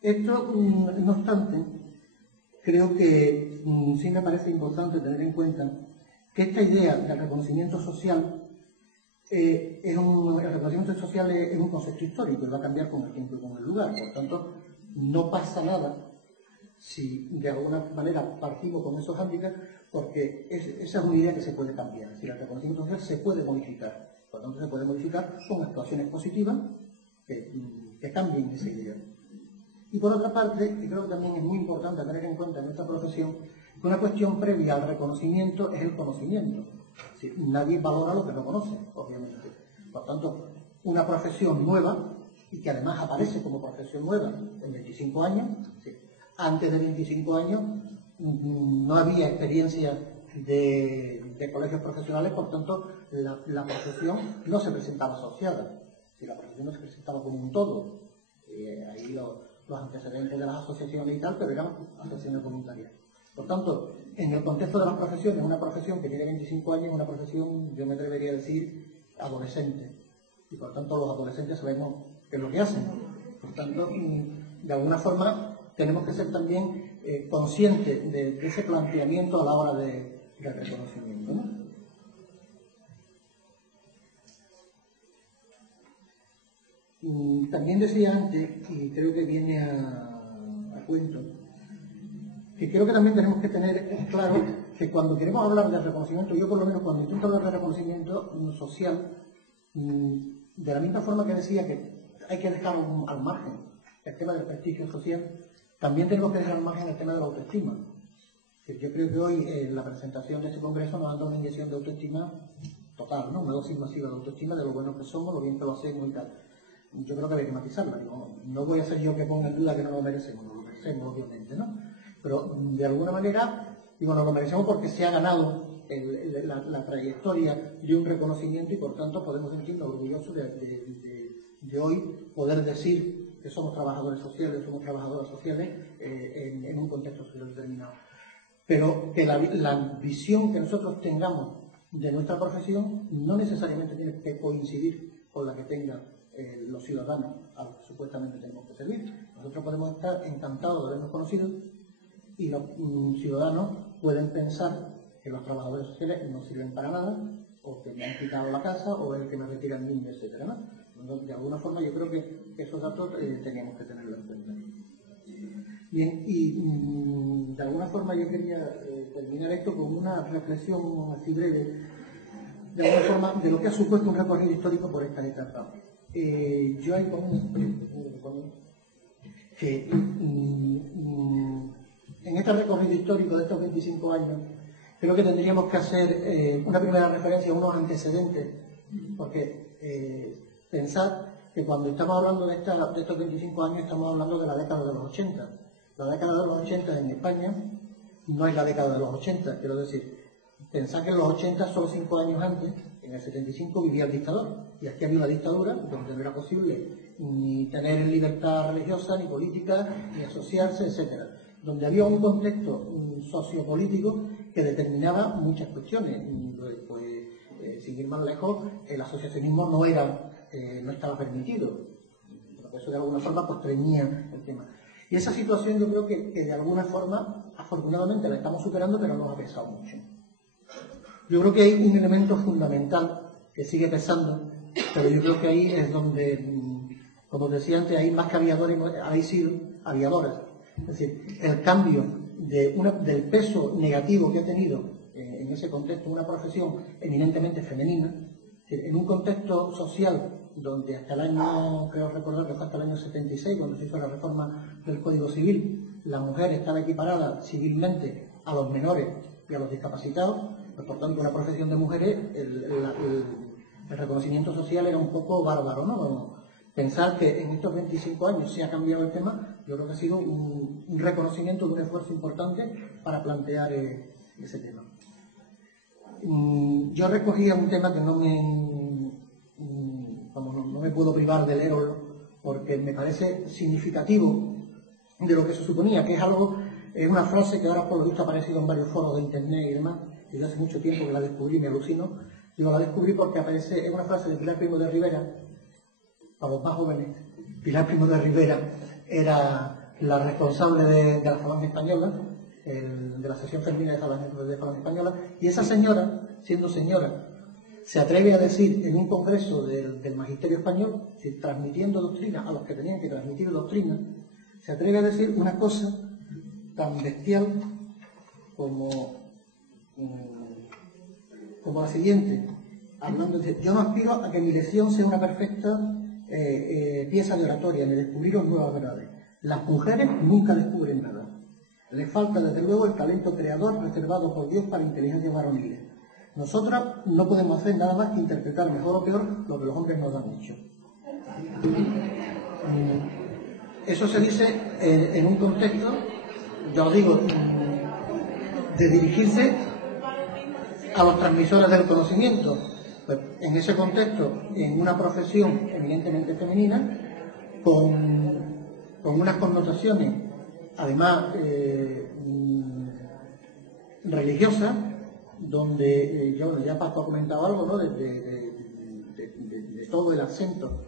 Esto, no obstante, creo que sí me parece importante tener en cuenta que esta idea del reconocimiento social el reconocimiento social es un concepto histórico y va a cambiar con el tiempo y con el lugar. Por tanto, no pasa nada si de alguna manera partimos con esos hándicaps, porque esa es una idea que se puede cambiar. Es decir, el reconocimiento social se puede modificar. Por tanto, se puede modificar con actuaciones positivas que cambien esa idea. Y por otra parte, y creo que también es muy importante tener en cuenta en nuestra profesión, que una cuestión previa al reconocimiento es el conocimiento. Es decir, nadie valora lo que no conoce, obviamente. Por tanto, una profesión nueva, y que además aparece como profesión nueva en 25 años, ¿sí? Antes de 25 años no había experiencia de colegios profesionales, por tanto, la profesión no se presentaba asociada. Si la profesión no se presentaba como un todo, ahí los antecedentes de las asociaciones y tal, pero eran asociaciones voluntarias. Por tanto, en el contexto de las profesiones, una profesión que tiene 25 años es una profesión, yo me atrevería a decir, adolescente. Y por tanto, los adolescentes sabemos qué es lo que hacen. Por tanto, de alguna forma, tenemos que ser también conscientes de ese planteamiento a la hora del reconocimiento, ¿no? También decía antes, y creo que viene a cuento, que creo que también tenemos que tener claro que cuando queremos hablar del reconocimiento, yo por lo menos cuando intento hablar de reconocimiento social, de la misma forma que decía que hay que dejar al margen el tema del prestigio social, también tenemos que dejar al margen el tema de la autoestima. Yo creo que hoy en la presentación de este congreso nos han dado una inyección de autoestima total, ¿no? Una dosis masiva de autoestima de lo buenos que somos, lo bien que lo hacemos y tal. Yo creo que hay que matizarla. No voy a ser yo que ponga en duda que no lo merecemos, obviamente, ¿no? Pero de alguna manera, nos lo merecemos porque se ha ganado la trayectoria de un reconocimiento y por tanto podemos sentirnos orgullosos de hoy poder decir que somos trabajadores sociales, somos trabajadoras sociales en un contexto social determinado. Pero que la visión que nosotros tengamos de nuestra profesión no necesariamente tiene que coincidir con la que tengan los ciudadanos a los que supuestamente tenemos que servir. Nosotros podemos estar encantados de habernos conocido y los ciudadanos pueden pensar que los trabajadores sociales no sirven para nada, o que me han quitado la casa, o el que me retira el niño, etc., ¿no? Entonces, de alguna forma yo creo que esos datos teníamos que tenerlo en cuenta. Bien, y de alguna forma yo quería terminar esto con una reflexión así breve, de alguna forma, de lo que ha supuesto un recorrido histórico por estas etapas. Yo ahí pongo que en este recorrido histórico de estos 25 años creo que tendríamos que hacer una primera referencia a unos antecedentes, porque pensar que cuando estamos hablando de estos 25 años estamos hablando de la década de los 80. La década de los 80 en España no es la década de los 80, quiero decir, pensar que en los 80, solo 5 años antes, en el 75 vivía el dictador, y aquí había una dictadura donde no era posible ni tener libertad religiosa, ni política, ni asociarse, etc. Donde había un contexto sociopolítico que determinaba muchas cuestiones. Pues, sin ir más lejos, el asociacionismo no estaba permitido. Por eso de alguna forma pues treñía el tema. Y esa situación yo creo que de alguna forma, afortunadamente la estamos superando, pero nos ha pesado mucho. Yo creo que hay un elemento fundamental que sigue pesando, pero yo creo que ahí es donde, como decía antes, hay más que aviadores, hay sido aviadores. Es decir, el cambio del peso negativo que ha tenido en ese contexto una profesión eminentemente femenina, en un contexto social donde hasta el año, creo recordar que fue hasta el año 76, cuando se hizo la reforma del Código Civil, la mujer estaba equiparada civilmente a los menores y a los discapacitados, pues por tanto una profesión de mujeres, el reconocimiento social era un poco bárbaro, ¿no? Pensar que en estos 25 años se ha cambiado el tema, yo creo que ha sido un reconocimiento de un esfuerzo importante para plantear ese tema. Yo recogía un tema que no me puedo privar de leerlo, porque me parece significativo de lo que se suponía, que es una frase que ahora por lo visto ha aparecido en varios foros de internet y demás, y yo hace mucho tiempo que la descubrí y me alucino. Digo, la descubrí porque es una frase de Pilar Primo de Rivera, para los más jóvenes. Pilar Primo de Rivera era la responsable de la Falange Española, de la sección femenina de Falange Española, y esa señora, siendo señora, se atreve a decir en un congreso del Magisterio Español, transmitiendo doctrina a los que tenían que transmitir doctrina, se atreve a decir una cosa tan bestial como la siguiente, hablando de: yo no aspiro a que mi lección sea una perfecta pieza de oratoria, ni descubriros nuevas verdades. Las mujeres nunca descubren nada. Les falta, desde luego, el talento creador reservado por Dios para inteligencias varoniles. Nosotras no podemos hacer nada más que interpretar, mejor o peor, lo que los hombres nos han dicho. Eso se dice en un contexto, ya os digo, de dirigirse a los transmisores del conocimiento. Pues, en ese contexto, en una profesión eminentemente femenina, con unas connotaciones, además, religiosas, donde ya Paco ha comentado algo, ¿no?, de todo el acento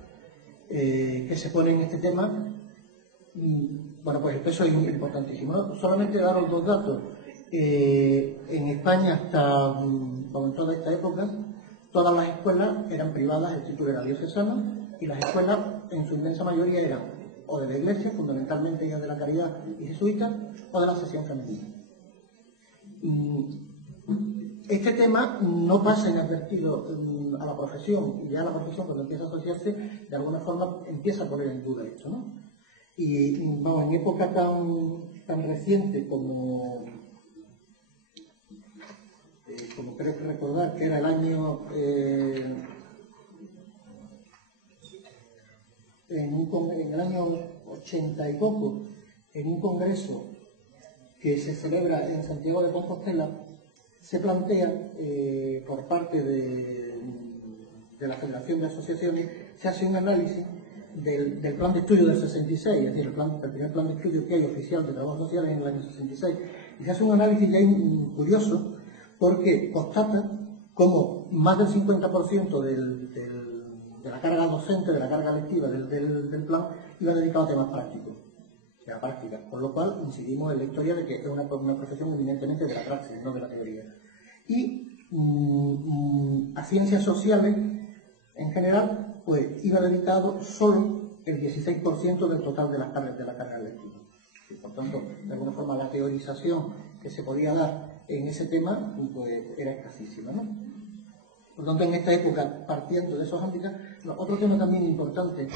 que se pone en este tema. Bueno, pues el peso es importantísimo, ¿no? Solamente daros dos datos. En España, hasta en toda esta época, todas las escuelas eran privadas, el título era diocesano, y las escuelas, en su inmensa mayoría, eran o de la Iglesia, fundamentalmente ya de la Caridad y jesuita, o de la sección femenina. Este tema no pasa inadvertido a la profesión, y ya la profesión, cuando empieza a asociarse, de alguna forma empieza a poner en duda esto, ¿no? Y vamos, en época tan reciente como creo que recordar que era el año en el año 80 y poco, en un congreso que se celebra en Santiago de Compostela, se plantea por parte de la Federación de Asociaciones, se hace un análisis del plan de estudio del 66, es decir, el primer plan de estudio que hay oficial de trabajo social en el año 66, y se hace un análisis ya curioso, porque constata como más del 50% de la carga docente, de la carga lectiva del plan, iba dedicado a temas prácticos, a prácticas, con lo cual incidimos en la historia de que es una profesión eminentemente de la praxis, no de la teoría. Y a ciencias sociales, en general, pues iba dedicado solo el 16% del total de la carga lectiva. Y, por tanto, de alguna forma, la teorización que se podía dar en ese tema pues era escasísima, ¿no? Por tanto, en esta época, partiendo de esos ámbitos, otro tema también importante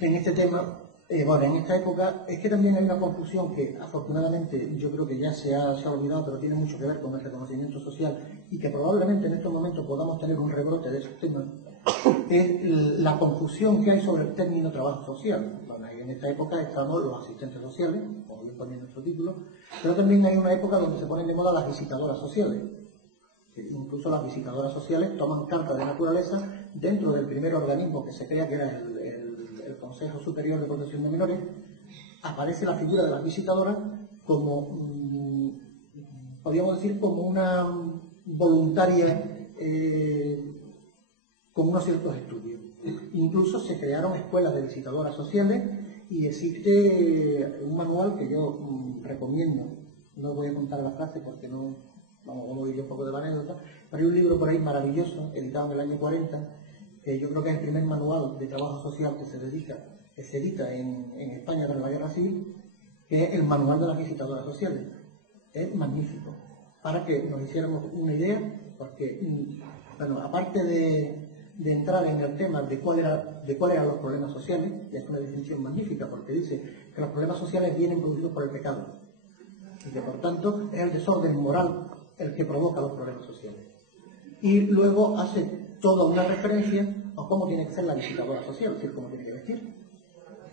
en este tema, en esta época, es que también hay una confusión que afortunadamente yo creo que ya se ha olvidado, pero tiene mucho que ver con el reconocimiento social, y que probablemente en estos momentos podamos tener un rebrote de esos temas, es la confusión que hay sobre el término trabajo social. Bueno, en esta época estamos los asistentes sociales, como bien ponía nuestro título, pero también hay una época donde se ponen de moda las visitadoras sociales. Incluso las visitadoras sociales toman carta de naturaleza dentro del primer organismo que se crea, que era el Consejo Superior de Protección de Menores. Aparece la figura de las visitadoras como, podríamos decir, como una voluntaria con unos ciertos estudios. Incluso se crearon escuelas de visitadoras sociales y existe un manual que yo recomiendo. No voy a contar la frase porque no... Vamos a ir un poco de la anécdota, pero hay un libro por ahí maravilloso, editado en el año 40, que yo creo que es el primer manual de trabajo social que se edita en España tras la Guerra Civil, que es el manual de las visitadoras sociales. Es magnífico, para que nos hiciéramos una idea, porque, bueno, aparte de entrar en el tema de cuáles eran los problemas sociales, y es una definición magnífica, porque dice que los problemas sociales vienen producidos por el pecado, y que por tanto es el desorden moral el que provoca los problemas sociales. Y luego hace toda una referencia a cómo tiene que ser la visitadora social, es decir, cómo tiene que vestir,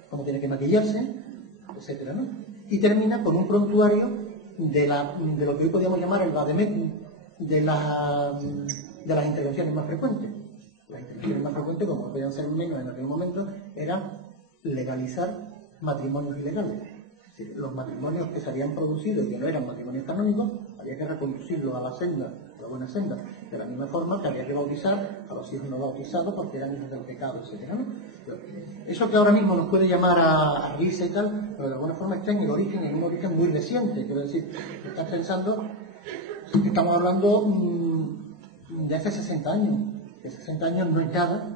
cómo tiene que maquillarse, etcétera, ¿no? Y termina con un prontuario de lo que hoy podríamos llamar el vademecum de las intervenciones más frecuentes. Las intervenciones más frecuentes, como podían ser menos en aquel momento, eran legalizar matrimonios ilegales. Es decir, los matrimonios que se habían producido y que no eran matrimonios canónicos, había que reconducirlo a la senda, a la buena senda, de la misma forma que había que bautizar a los hijos no bautizados porque eran hijos del pecado, etc., ¿no? Eso que ahora mismo nos puede llamar a risa y tal, pero de alguna forma está en el origen, en un origen muy reciente, quiero decir, estás pensando que estamos hablando de hace 60 años, que 60 años no es nada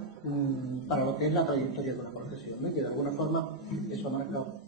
para lo que es la trayectoria de una profesión, ¿no? Y que de alguna forma eso ha marcado